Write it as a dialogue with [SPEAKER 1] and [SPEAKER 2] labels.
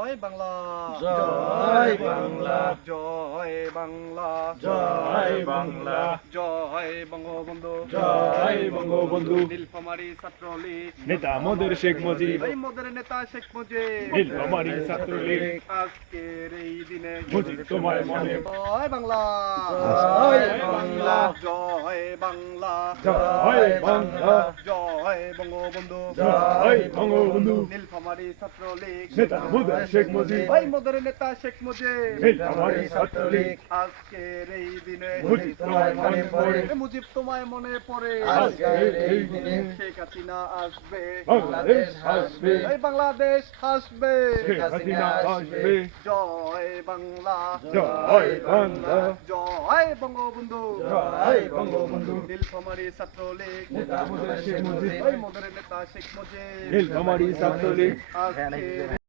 [SPEAKER 1] জয় বাংলা।
[SPEAKER 2] জয় বাংলা।
[SPEAKER 1] জয় বাংলা।
[SPEAKER 2] জয় বাংলা।
[SPEAKER 1] জয় বঙ্গবন্ধু।
[SPEAKER 2] জয় বঙ্গবন্ধু।
[SPEAKER 1] নীলফামারী ছাত্রলীগ।
[SPEAKER 2] নেতা আমাদের শেখ মুজিব।
[SPEAKER 1] এই মোদের নেতা শেখ মুজিব।
[SPEAKER 2] নীলফামারী ছাত্রলীগ।
[SPEAKER 1] আজকের এই দিনে
[SPEAKER 2] মুজিব তোমায় মনে।
[SPEAKER 1] জয় বাংলা।
[SPEAKER 2] জয় বাংলা।
[SPEAKER 1] জয় বাংলা।
[SPEAKER 2] জয় বাংলা।
[SPEAKER 1] জয় বঙ্গবন্ধু।
[SPEAKER 2] জয় বঙ্গবন্ধু।
[SPEAKER 1] নীলফামারী ছাত্রলীগ।
[SPEAKER 2] নেতা আমাদের শেখ মুজিব।
[SPEAKER 1] এই মোদের নেতা শেখ মুজিব।
[SPEAKER 2] নীলফামারী ছাত্রলীগ।
[SPEAKER 1] আজকের এই দিনে
[SPEAKER 2] মুজিব তোমায় মনে পড়ে।
[SPEAKER 1] মুজিব তোমায় মনে পড়ে।
[SPEAKER 2] আজকের এই দিনে
[SPEAKER 1] শেখ হাসিনা আসবে।
[SPEAKER 2] বাংলাদেশ আসবে।
[SPEAKER 1] এই বাংলাদেশ আসবে।
[SPEAKER 2] শেখ হাসিনা আসবে।
[SPEAKER 1] জয় বাংলা।
[SPEAKER 2] জয় বাংলা।
[SPEAKER 1] জয় বঙ্গবন্ধু।
[SPEAKER 2] জয় বঙ্গবন্ধু।
[SPEAKER 1] নীলফামারী ছাত্রলীগ।
[SPEAKER 2] নেতা আমাদের শেখ মুজিব।
[SPEAKER 1] এই মোদের নেতা শেখ মুজিব
[SPEAKER 2] নীলফামারী ছাত্রলীগ
[SPEAKER 1] আজকের